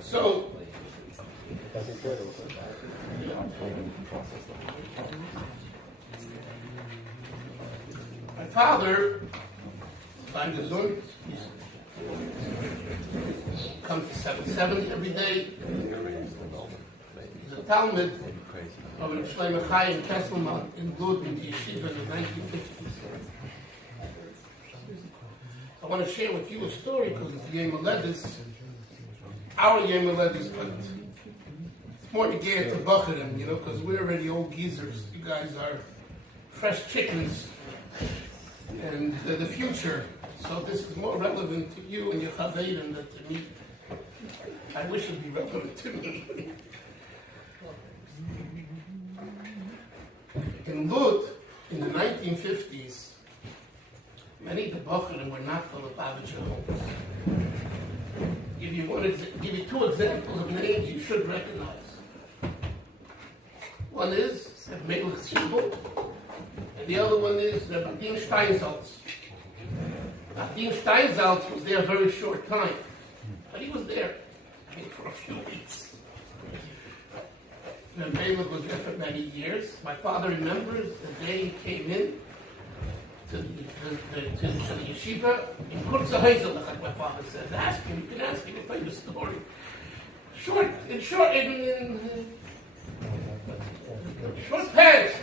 So, my father, I'm the son, comes to 770 every day. He's a Talmud of Shlomo Chaim Kesselman in Lud in the yeshiva in the 1950s. I want to share with you a story because it's Yom Haledes, our Yom Haledes, but it's more to get to Bacharim, because we're already old geezers. You guys are fresh chickens and the future. So this is more relevant to you and your Chaveirim than to me. I wish it would be relevant to me. In Lud, in the 1950s, many of the Bacharim were not from the Babbager homes. If you wanted to give you two examples of names you should recognize. One is Melech Tzibor, and the other one is Rabbi Steinsaltz. Rabbi Steinsaltz was there a very short time, but he was there, for a few weeks. And Melech was there for many years. My father remembers the day he came in to the yeshiva in Kurza Hazel, like my father said. You can ask him to tell you the story. Short pants,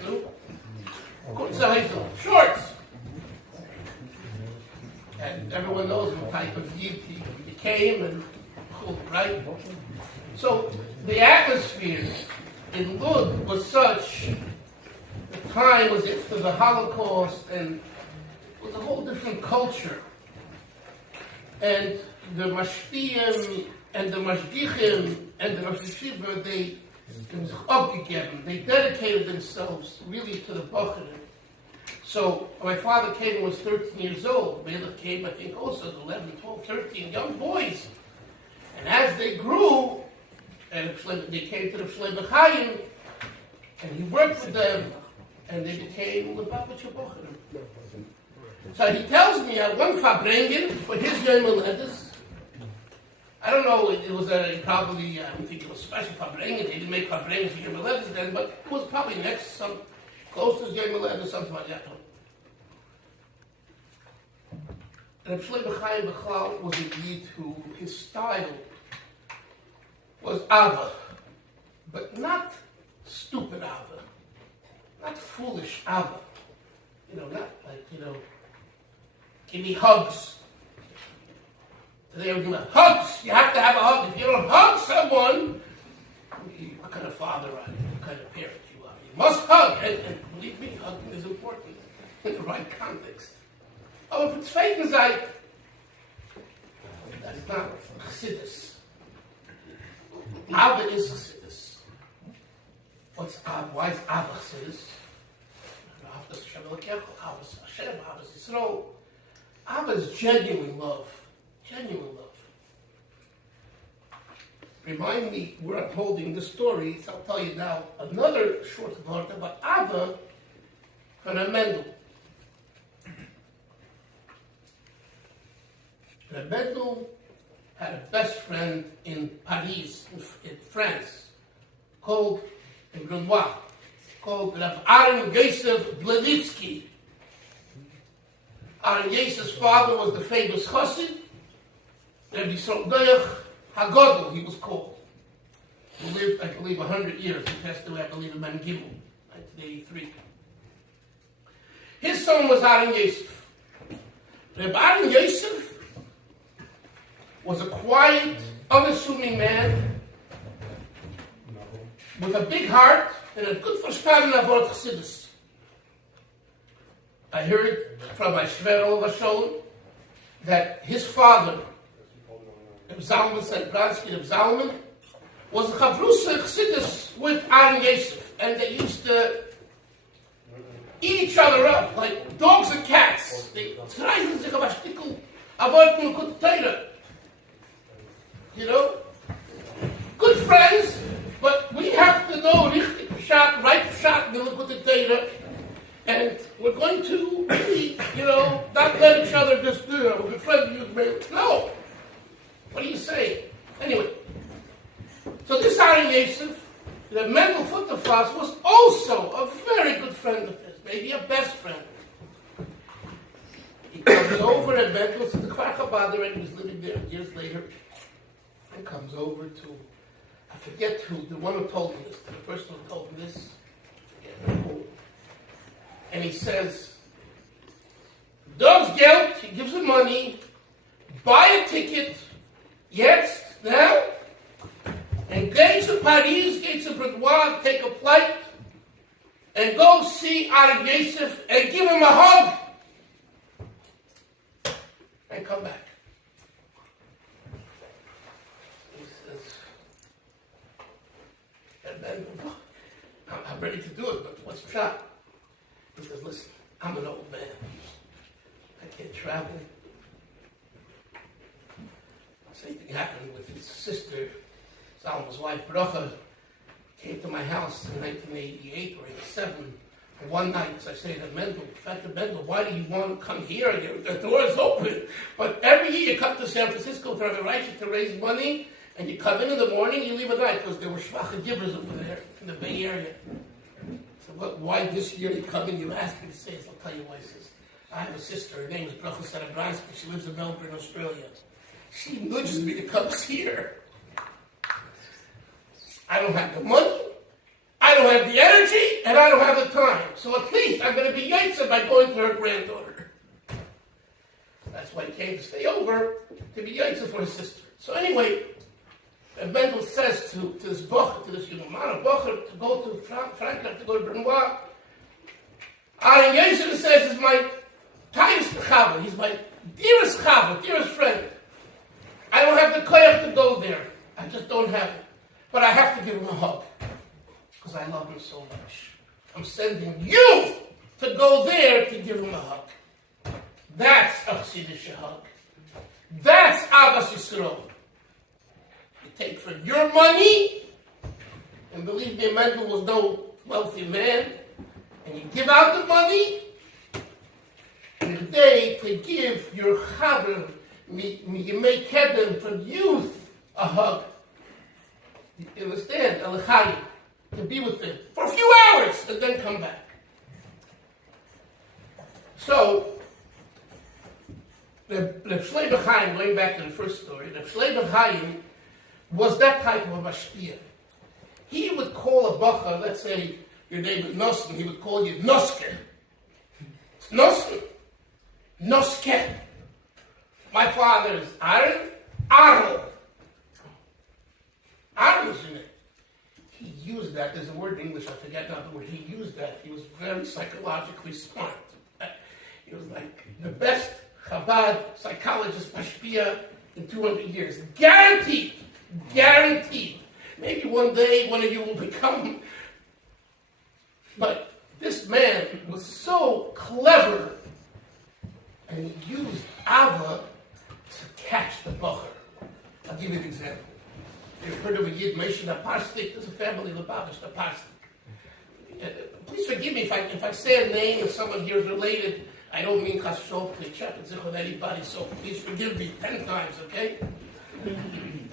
Kurza Hazel, shorts. And everyone knows what type of yid he became, and right? So the atmosphere in Lud was such, the time was after the Holocaust, and it was a whole different culture. And the Mashpiyim and the Mashgichim and the Rosh Yeshiva, they dedicated themselves really to the Bacharim. So my father came when he was 13 years old. Melech came, I think, also at 11, 12, 13, young boys. And as they grew, and they came to the Shlomo Chaim, and he worked with them, and they became the Babbager Bacharim. So he tells me at one Fabrengen for his Yom Haledes. I don't know, it was probably, I don't think it was special Fabrengen. They didn't make Fabrengen for Yom Haledes then, but it was probably next, close to Yom Haledes, something like that. And Shlomo Chaim Bechal was a yid who, his style was Ava, but not stupid Ava, not foolish Ava. Not like, give me hugs. Today we're doing hugs. You have to have a hug. If you don't hug someone, what kind of father are you? What kind of parent you are? You must hug. And believe me, hugging is important in the right context. Oh, if it's fake Zeit, that's not Chassidus. Ava is Chassidus. What's Ava? Why is Ava Chassidus? Ava is genuine love. Genuine love. Remind me where I'm holding the story, so I'll tell you now another short word about Ava from a Mendel. Mendel had a best friend in Paris, in France, called Grenois, called Rabbi Aron Blevitsky. Aron Yosef's father was the famous Chassid, Rabbi Soldoyach Hagodol, he was called. He lived, I believe, 100 years. He passed away, I believe, in Ben Gimel, 1983. His son was Aron Yosef. Rabbi Aron Yosef was a quiet, unassuming man with a big heart and a good verstanden about Chassidus. I heard from my Shver Ovashon that his father, Reb Zalman Sankransky, Reb Zalman, was a Chavrusa Chassidus with Aron Yosef, and they used to eat each other up like dogs and cats. They streiten sich aber stickel, aber nur gut Teire. Good friends, but we have to know richtig shot, right shot, with the data, and we're going to really, not let each other just do it. We're good friends. No, father was also a very good friend of his, maybe a best friend. He comes over and Mendel to the Kvarchabader, and he was living there years later, and comes over to, I forget who, the one who told me this, the person who told me this, I forget who. And he says, Dogs Geld, he gives him money, buy a ticket, jetzt, now, and go to Paris, go to Boudoir, take a flight, and go see Aron Yosef and give him a hug, and come back. He says, and then, I'm ready to do it, but what's the shot? He says, listen, I'm an old man. I can't travel. Same thing happened with his sister, Salomon's wife, Bracha, came to my house in 1988 or 87. And one night, I say to Mendel, why do you want to come here? The door is open. But every year you come to San Francisco for a right to raise money, and you come in the morning, you leave at night, because there were shvacha givers over there in the Bay Area. So why this year you come in? You ask me to say this, I'll tell you why. He says, I have a sister, her name is Bracha Sarabransky. She lives in Melbourne, Australia. She nudges me to come see her. I don't have the money, I don't have the energy, and I don't have the time. So at least I'm going to be Yaitza by going to her granddaughter. That's why he came to stay over, to be Yaitza for his sister. So anyway, Mendel says to this Bocher, to this young man, Bocher, to go to Frankfurt, to go to Benoit. Aron Yosef says, is my tightest chava. He's my dearest chava, dearest friend. I don't have the koyach to go there. I just don't have it. But I have to give him a hug. Because I love him so much. I'm sending you to go there to give him a hug. That's a Chassidish hug. That's Abbas Yisrael. You take from your money, and believe me, Mendel was no wealthy man, and you give out the money, and the day to give your chaver, you make Kedem from youth a hug. You understand? Elechayim. To be with them for a few hours and then come back. So, the Shlomo Chaim, going back to the first story, the Shlomo Chaim was that type of a mashpia. He would call a bacha, let's say your name is Noskin, he would call you Noske. Noskin. Noske. My father is Aron. Aron. Aron is in it. He used that. There's a word in English, I forget now the word. He used that. He was very psychologically smart. He was like the best Chabad psychologist mashpia in 200 years. Guaranteed. Guaranteed. Maybe one day one of you will become. But this man was so clever, and he used Ava to catch the bacher. I'll give you an example. You've heard of a Yid, Moshe Naparstik. There's a family, Lubavitch Naparstik. Please forgive me if I say a name of someone here is related. I don't mean Kashov, Klichak, and Zich on anybody, so please forgive me 10 times, okay?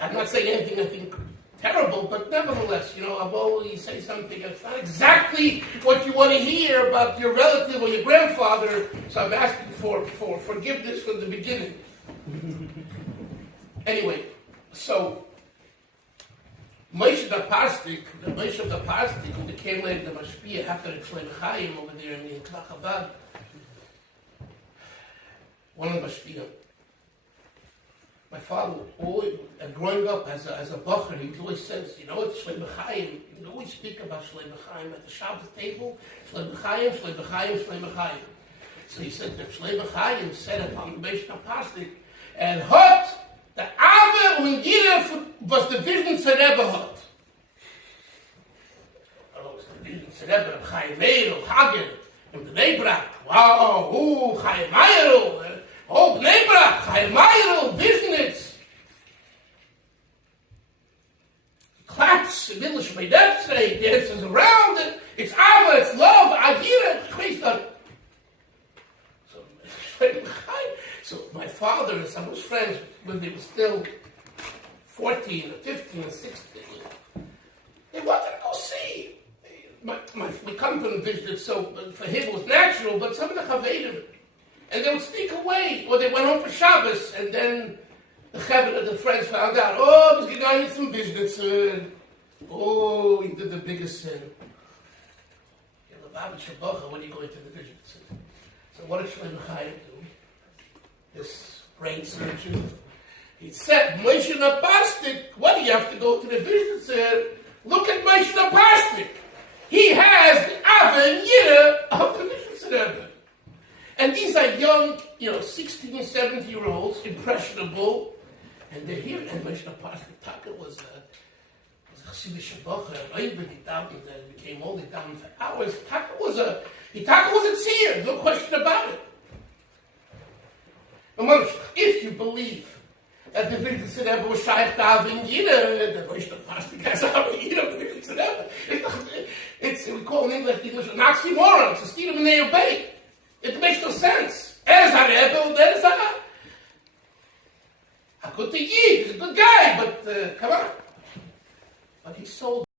I'm not saying anything I think terrible, but nevertheless, I've always say something, and it's not exactly what you want to hear about your relative or your grandfather, so I'm asking for forgiveness from the beginning. Anyway, so Moshe Naparstik, the Moshe Naparstik, who became later the Mashpia after the Shlomo Chaim over there in the Chabad, one of the Mashpia. My father, always, growing up as a bacher, he always says, it's Shlomo Chaim. He would always speak about Shlomo Chaim at the Shabbos table. Shlomo Chaim, Shlomo Chaim, Shlomo Chaim. So he said that Shlomo Chaim said it on the Moshe Naparstik, and hot. The Ave und Gile was the vision to Rebbe hat. Was the vision to Rebbe, Chaim Meir, Hagen, in Bnei Brak. Wow, Chaim Meir, Bnei Brak, Chaim Meir, Vishnitz. Claps, the middle of my dad say, dances around it. It's Ava, it's love, Agira, Christ. So my father and some of his friends, when they were still 14 or 15 or 16, they wanted to go see. we come from the visit, so for him it was natural, but some of the Chavedim, and they would sneak away, or they went home for Shabbos, and then the friends found out, oh, this guy needs some visits. Oh, he did the biggest sin. When you go into the visits. So what did Shlomo Chaim do? This brain surgeon. He said, Moshe Napastik, what do you have to go to the visits? Look at Moshe Napastik. He has the Aron Yiddah of the visits. And these are young, 16 and 17-year-olds, impressionable, and they're here. And Moshe Napastik Taka was a Chassidic Shabbat, and became only down for hours. Taka was a tzir, no question about it. If you believe that the Vilna Rebbe was shaykh to Aron Yiddah, the Moshe Napastik has Aron Yiddah, the Vilna Rebbe. It's we call in English an oxymoron. It's a steal and they obey. It makes no sense. There's a Rebbe, there's a good to Yid. He's a good guy, but come on. But he sold